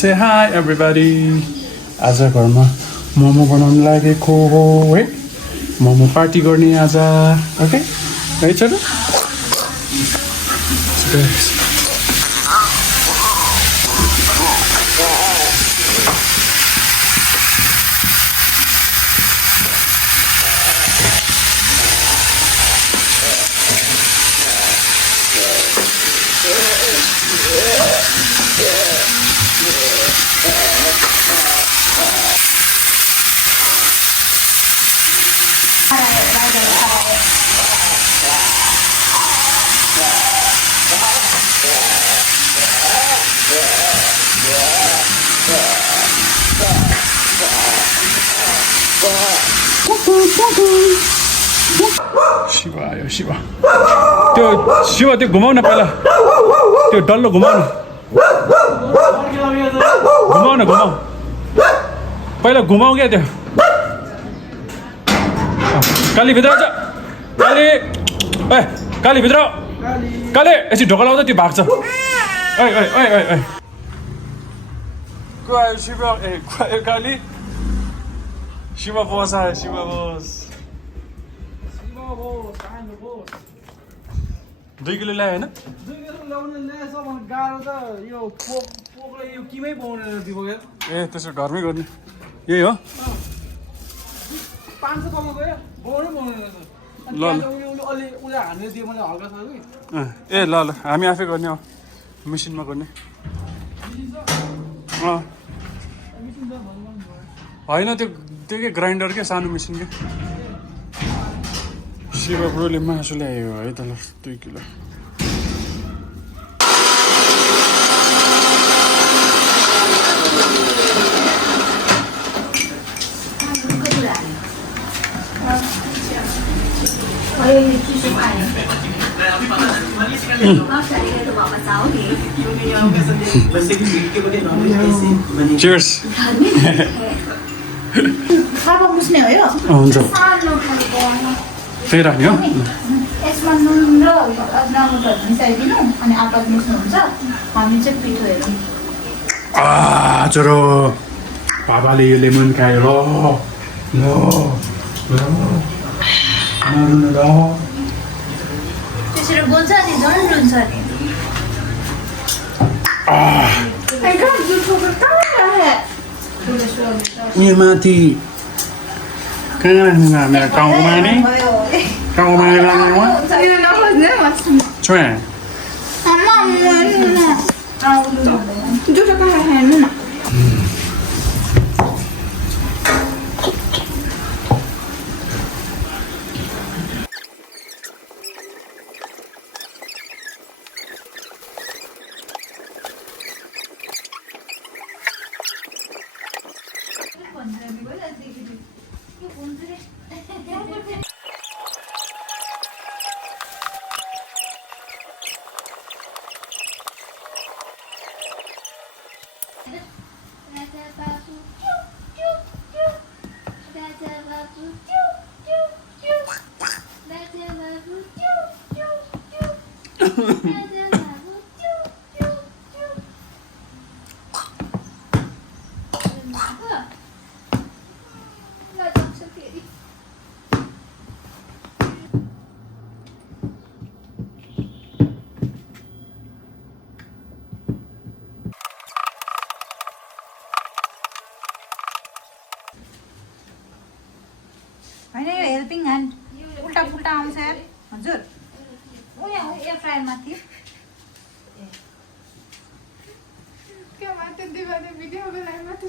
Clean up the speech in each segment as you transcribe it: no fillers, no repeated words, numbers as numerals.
Say hi everybody. आज घरमा मोमो बनाउन लागेको हो है मोमो पार्टी गर्ने आज ओके है चलो शिवा आयो शिवा त्यो घुमाउ न पहिला त्यो डल्लो घुमाउ न पहिला घुमाउ क्या त्यो काली भित्र आउँछ काली ए काली भित्र काली यसरी ढोका लाउँदा त्यो भाग्छ ओइ ओइ ओइ ओइ ओइ को आयो शिवा ए को आयो काली शिवा बोस आयो शिवा बोस 2 किलो ल्यायो होइन 2 किलो ल्याउन ल्याएछ भने गाह्रो त यो पोकले यो किमै पाउँदैन दिपक ए त्यसो घरमै गर्ने यही हो 500 कमा गयो पाउँदैन ल अलि उले हानेर दियो मलाई हल्का छ कि ए ल ल हामी आफै गर्ने हो मेसिनमा गर्ने होइन त्यो के ग्राइन्डर के सानो मेसिन के शिवा ब्रोले मासु ल्यायो है त ल 2 किलो Cheers. खाबा मुस्ने हो यो हुन्छ सानो खाले त्यही राख्ने हो यसमा नुन र नमकहरू मिसाइदिनु अनि आटा मुस्नुहुन्छ हामी चाहिँ पिठो हेर्नु चोरो बाबाले यो लेमन खायो ल नरुन ल त्यसरी बोल्छ नि झन् रुन्छ नि उयो माथि कहाँ राख्नु मेरो टाउको माने छोया होइन यो हेल्पिङ ह्यान्ड उल्टा पुल्टा आउँछ यार हजुर ऊ यहाँ एयर फ्रायर माथि क्या मात्र दिवाले भिडियो बनाए मात्र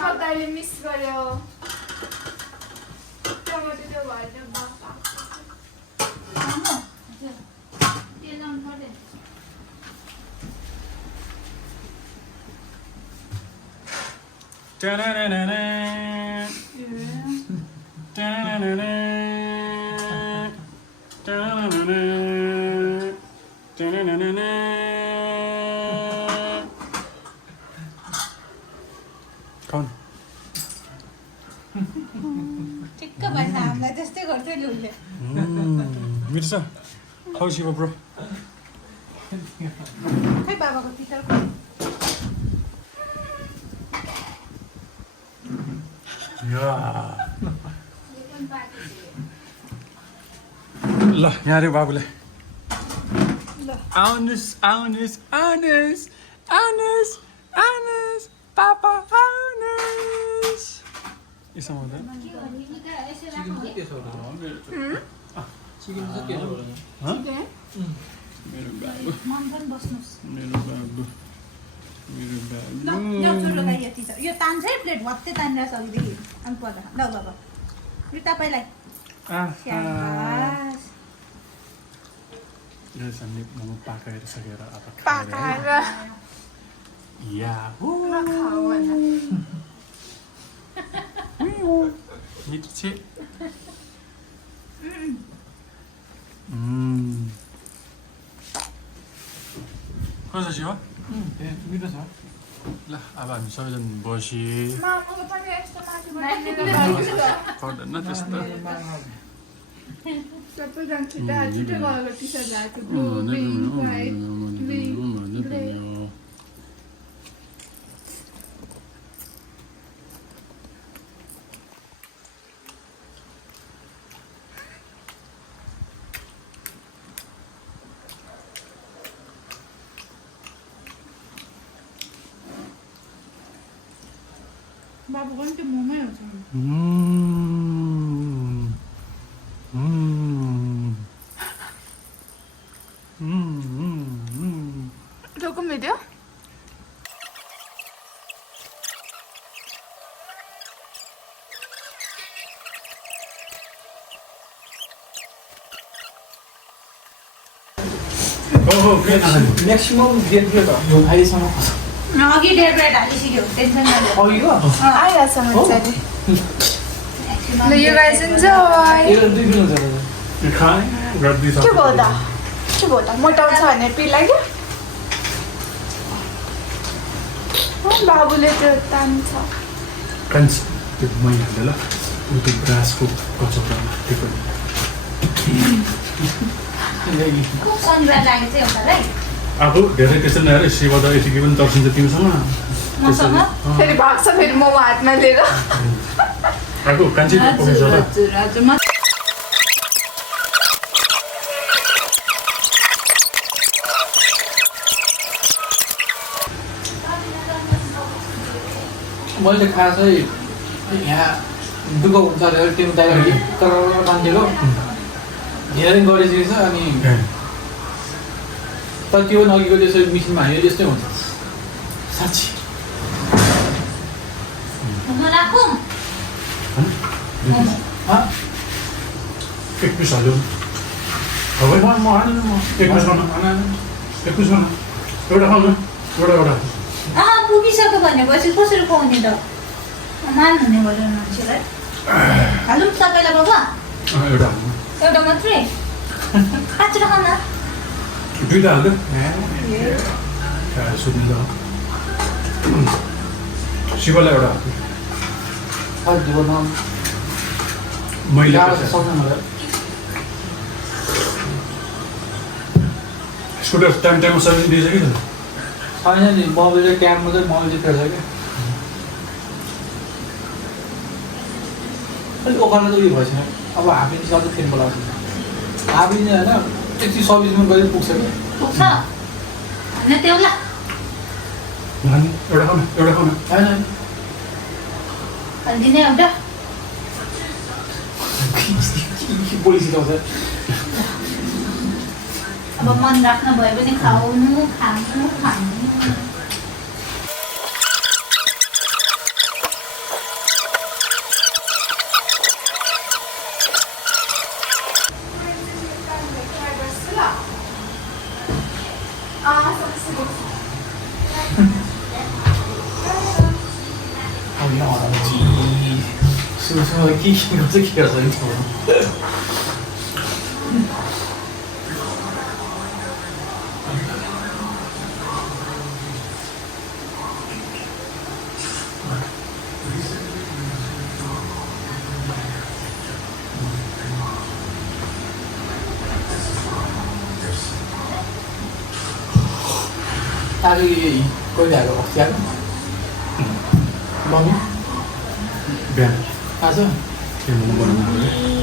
बताइले मिस गर्यो टमाटर त्यो भएर Ta-na-na-na. खाउन ठिक्क भएछ हामीलाई त्यस्तै गर्थ्यो नि उसले मिठो छ खाउ शिव ब्रो खै बाबाको पितरको ल यहाँ रे बाबुले आउनुहोस् आउनुहोस् आउनुहोस् आउनुहोस् आउनुहोस् पापा आउनुहोस् यसो हुँदैन मेरो बाबु मन पनि बस्नुहोस् मेरो बाबु मेरो ल बाबु यो चुलो गाई यति छ यो तान्छ है प्लेट भत्ते तानेर छ अघिदेखि अनि पर्दा ल बाबा यो तपाईँलाई स्याबास हामीले मोमो पाकाएर सकेर अब पाकाएर याहू मिठो छ कस्तो छ मिठो छ ल अब हामी सबैजना बसी मामुको पनि यस्तो माथिबाट पर्दैन त्यस्तो सबैजना छिट्टा छिटो गएको टी सर्ट लगाएको ब्लू पिङ्क व्हाइट ग्रे बाबु पनि त्यो मोमै हुन्छ रोकौँ भिडियो म्याक्सिमम गेट थियो त यो भाइसँग अघि 1.5 प्लेट हालिसक्यो टेन्सन नलिनु अघिको आइरहेछ मजाले ल यो गाइस इन्जोय यो 2 किलो छ खाए गर्दै के भयो त के भयो त मोटाउँछ भने पिला क्या बाबुले त्यो तान्छ कन्स त्यो मैलाले ल त्यो ग्रासको कचौरामा त्यो पनि खुब शनिबार लागेको चाहिँ एउटालाई आफू धेरै त्यस्तो नहेर शिव त यतिकै पनि तर्सिन्छ तिमीसँग मसँग फेरि भाग्छ फेरि मोमो हातमा लिएर आएको कान्छी पकाउँछ होला हजुर हजुर म मैले खास चाहिँ यहाँ दुःख हुन्छ अरे त्यो दाइले तर मान्छेको धेरै गरिसकेको छ अनि तर त्यो अघिको त्यसरी मिसिनमा हाल्यो त्यस्तै हुन्छ साँच्ची राखौँ एक पिस हाल्यो अब म हाल्नु म एक पिस खानु एक पिस खानु एउटा खानु एउटा पुगिसक्यो भनेपछि कसरी खुवाउने त मान्नुहुने भयो मान्छेलाई हालौँ तपाईँलाई बाबा एउटा हाल्नु एउटा मात्रै काटेर खान दुईटा हाल्यो सुत्ने त शिवलाई एउटा हाल्यो जीवनमा मैले सक्ने मलाई स्कुटर टाइम टाइममा सर्भिस दिइसक्यो छैन नि मोबाइल क्याममा चाहिँ मोबाइल चाहिँ फेर्छ क्या अलिक ओखाना चाहिँ उयो भएछ अब हामी सधैँ फेरि बोलाउँछ हामी नै होइन एकछिन सर्भिसमा गएर पुग्छ क्या पुग्छ होइन त्यसलाई एउटा खानु एउटा खानु होइन हालिदिने एउटा बोली सिकाउँछ अब मन राख्न भयो भने खाउनु खानु खानु सुरुमा के गर्छ के गर्छ आज कहिले आएको अस्ति आएको मम्मी बिहान आज के मोमो बनाउनु